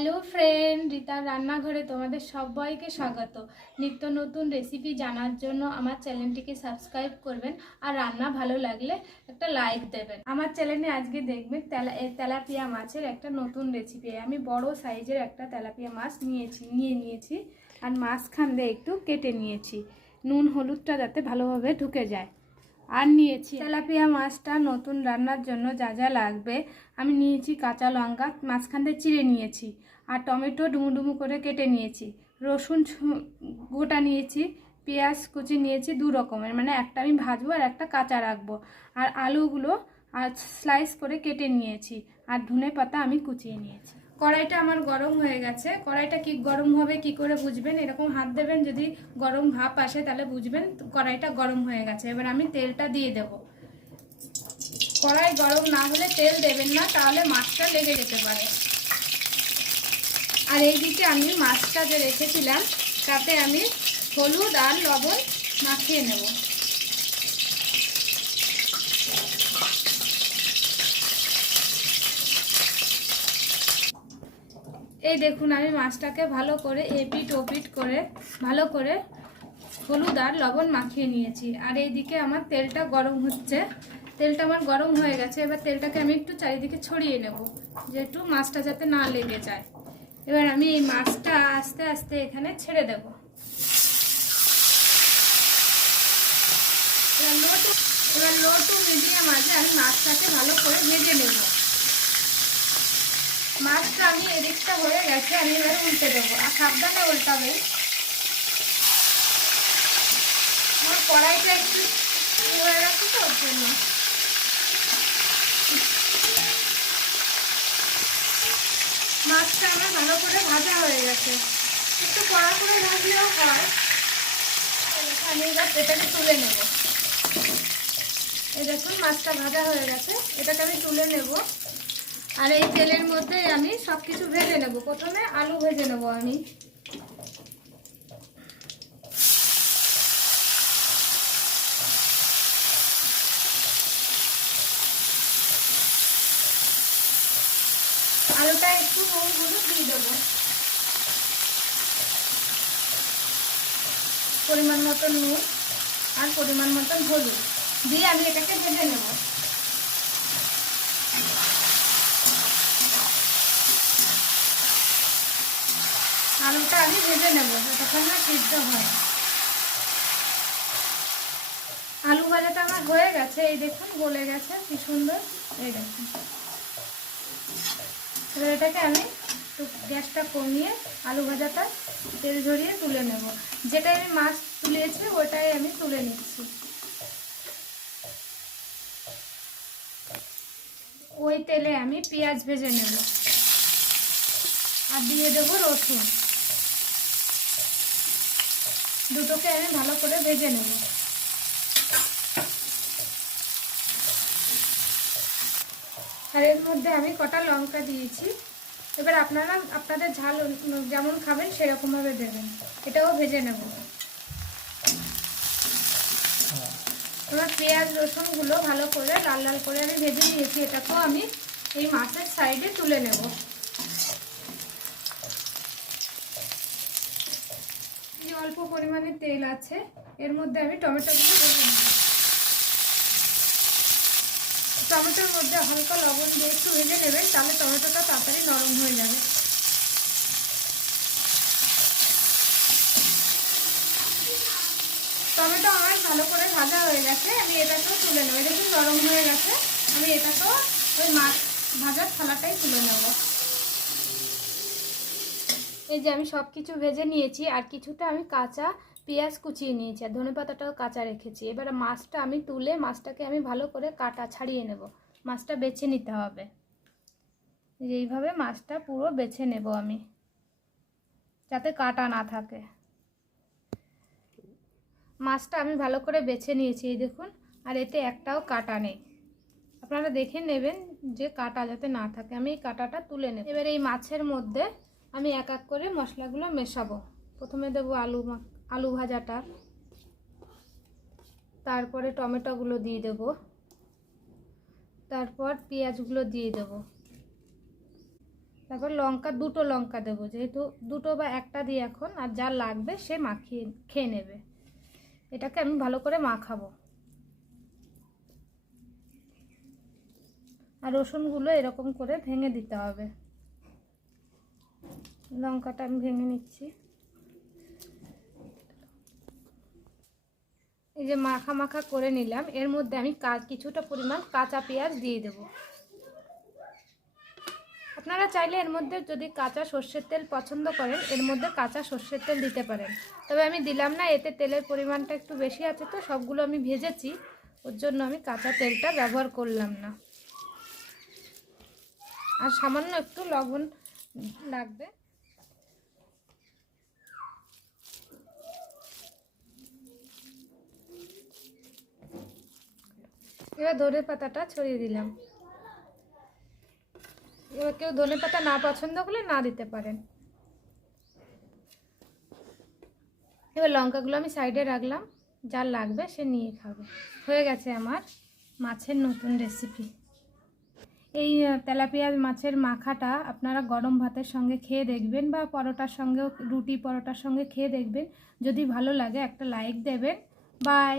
Hello friend রিতার রান্নাঘরে তোমাদের সবাইকে স্বাগত। নিত্য নতুন রেসিপি জানার জন্য আমার চ্যানেলটিকে সাবস্ক্রাইব করবেন আর রান্না ভালো লাগলে একটা লাইক দেবেন। আমার চ্যানেলে আজকে দেখবেন তেলা তেলাপিয়া মাছের একটা নতুন রেসিপি আমি বড় সাইজের একটা তেলাপিয়া মাছ নিয়েছি, নিয়ে নিয়েছি। আর মাঝখান দিয়ে একটু কেটে নিয়েছি। নুন, হলুদটা যাতে ভালোভাবে ঢুকে যায়। আর নিয়েছি। তেলাপিয়া মাছটা নতুন রান্নার জন্য যা যা লাগবে, আমি নিয়েছি কাঁচা লঙ্কা, মাঝখান দিয়ে চিড়ে নিয়েছি আর টমেটো ডুমু ডুমু করে কেটে নিয়েছি। রসুন গোটা নিয়েছি, পেঁয়াজ কুচি নিয়েছি দু রকমের মানে একটা আমি ভাজবো আর একটা কাঁচা রাখব। আর আলুগুলো আর স্লাইস করে কেটে নিয়েছি আর ধনে পাতা আমি কুচিয়ে নিয়েছি। কড়াইটা আমার গরম হয়ে গেছে। কড়াইটা কি গরম হবে, কি করে বুঝবেন? এরকম হাত দেবেন, যদি গরম ভাপ আসে তাহলে বুঝবেন কড়াইটা গরম হয়ে গেছে। এবার আমি তেলটা দিয়ে দেব। কড়াই গরম না হলে তেল দেবেন না, তাহলে মাছটা লেগে যেতে পারে। আর এইদিকে আমি মাছটা যে রেখেছিলাম, তাতে আমি হলুদ আর লবণ মাখিয়ে নেব। এই দেখুন, আমি মাছটাকে ভালো করে এপিট ওপিট করে, ভালো করে হলুদ আর লবণ মাখিয়ে নিয়েছি। আর এইদিকে আমার তেলটা গরম হচ্ছে। তেলটা আমার গরম হয়ে গেছে। এবার তেলটাকে আমি একটু চারিদিকে ছড়িয়ে নেব যে একটু মাছটা যাতে না লেগে যায়। এবার আমি এই মাছটা আস্তে আস্তে এখানে ছেড়ে দেব। এবার লো টু এবার লো টু মিডিয়াম আছে আমি মাছটাকে ভালো করে ভেজে নেব। মাছটা আমি এদিকটা হয়ে গেছে, আমি এবারে উল্টে দেবো। আর সাবধানে উল্টাবে। আমার কড়াইটা একটু হয়ে গেছে তো, ওর জন্য। মাছটা আমার ভালো করে ভাজা হয়ে গেছে। একটু কড়া করে ভাজলেও হয়। আমি এবার এটাকে তুলে নেব। এই দেখুন, মাছটা ভাজা হয়ে গেছে। এটাকে আমি তুলে নেব। আর এই তেলের মধ্যে আমি সব কিছু ভেজে নেব। প্রথমে আলু ভেজে নেব আমি। আলুটা একটু নুন হলুদ দিয়ে দেবো। পরিমাণ মতন নুন আর পরিমাণ মতন হলুদ দিয়ে আমি এটাকে ভেজে নেব। আলুটা আমি ভেজে নেব, যতক্ষণ না সিদ্ধ হয়। আলু ভাজাটা আমার হয়ে গেছে, এই দেখুন, গলে গেছে, কি সুন্দর দেখুন এবার এটাকে আমি গ্যাসটা কমিয়ে আলু ভাজাটা তেল ঝরিয়ে তুলে নেব। যেটাই আমি মাছ তুলেছি, ওটাই আমি তুলে নিচ্ছি। ওই তেলে আমি পেঁয়াজ ভেজে নেব। আর দিয়ে দেবো রসুন। দুটোকে আমি ভালো করে ভেজে নেব। আর এর মধ্যে আমি কটা লঙ্কা দিয়েছি। এবার আপনারা, আপনাদের ঝাল যেমন খাবেন সেরকমভাবে দেবেন। এটাও ভেজে নেব। এবার পেঁয়াজ, রসুনগুলো ভালো করে লাল লাল করে আমি ভেজে নিয়েছি। এটাকেও আমি এই মাছের সাইডে তুলে নেব। এই অল্প পরিমাণে তেল আছে। এর মধ্যে আমি টমেটোগুলো ভেজে টমেটোর মধ্যে হালকা লবণ দিয়ে একটু ভেজে নেবেন, তাহলে টমেটোটা তাড়াতাড়ি নরম হয়ে যাবে। টমেটো আমার ভালো করে ভাজা হয়ে গেছে, আমি এটাকেও তুলে নেব। দেখুন, নরম হয়ে গেছে। আমি এটাকেও ওই মাছ ভাজার থালাটাই তুলে নেব। এই যে আমি সব কিছু ভেজে নিয়েছি আর কিছুটা আমি কাঁচা পেঁয়াজ কুচিয়ে নিয়েছি আর ধনে পাতাটাও কাঁচা রেখেছি। এবার মাছটা আমি তুলে মাছটাকে আমি ভালো করে কাটা ছাড়িয়ে নেব। মাছটা বেছে নিতে হবে। এইভাবে মাছটা পুরো বেছে নেব আমি। যাতে কাটা না থাকে। মাছটা আমি ভালো করে বেছে নিয়েছি, এই দেখুন। আর এতে একটাও কাটা নেই। আপনারা দেখে নেবেন যে কাটা যাতে না থাকে। আমি এই কাটাটা তুলে নেব। এবার এই মাছের মধ্যে আমি এক এক করে মশলাগুলো মেশাবো। প্রথমে দেবো আলু আলু ভাজাটা। তারপরে টমেটোগুলো দিয়ে দেব। তারপর পেঁয়াজগুলো দিয়ে দেব। তারপর লঙ্কা, দুটো লঙ্কা দেবো। যেহেতু দুটো বা একটা দিয়ে এখন, আর যা লাগবে সে মাখিয়ে, খেয়ে নেবে। এটাকে আমি ভালো করে মাখাবো। আর রসুনগুলো এরকম করে ভেঙে দিতে হবে। লঙ্কাটা আমি ভেঙে নিচ্ছি। এই যে মাখা মাখা করে নিলাম। এর মধ্যে আমি কিছুটা পরিমাণ কাঁচা পেঁয়াজ দিয়ে দেব। আপনারা চাইলে এর মধ্যে যদি কাঁচা সর্ষের তেল পছন্দ করেন, এর মধ্যে কাঁচা সর্ষের তেল দিতে পারেন। তবে আমি দিলাম না, এতে তেলের পরিমাণটা একটু বেশি আছে তো, সবগুলো আমি ভেজেছি। ওর জন্য আমি কাঁচা তেলটা ব্যবহার করলাম না। আর সামান্য একটু লবণ লাগবে। এবার ধনে পাতাটা ছড়িয়ে দিলাম। এবার কেউ ধনে পাতা না পছন্দ করলে না দিতে পারেন। এবার লঙ্কাগুলো আমি সাইডে রাখলাম যার লাগবে সে নিয়ে খাবে। হয়ে গেছে আমার মাছের নতুন রেসিপি এই তেলাপিয়া মাছের মাখাটা আপনারা গরম ভাতের সঙ্গে খেয়ে দেখবেন বা পরোটার সঙ্গেও, রুটি পরোটার সঙ্গে খেয়ে দেখবেন। যদি ভালো লাগে একটা লাইক দেবেন। বাই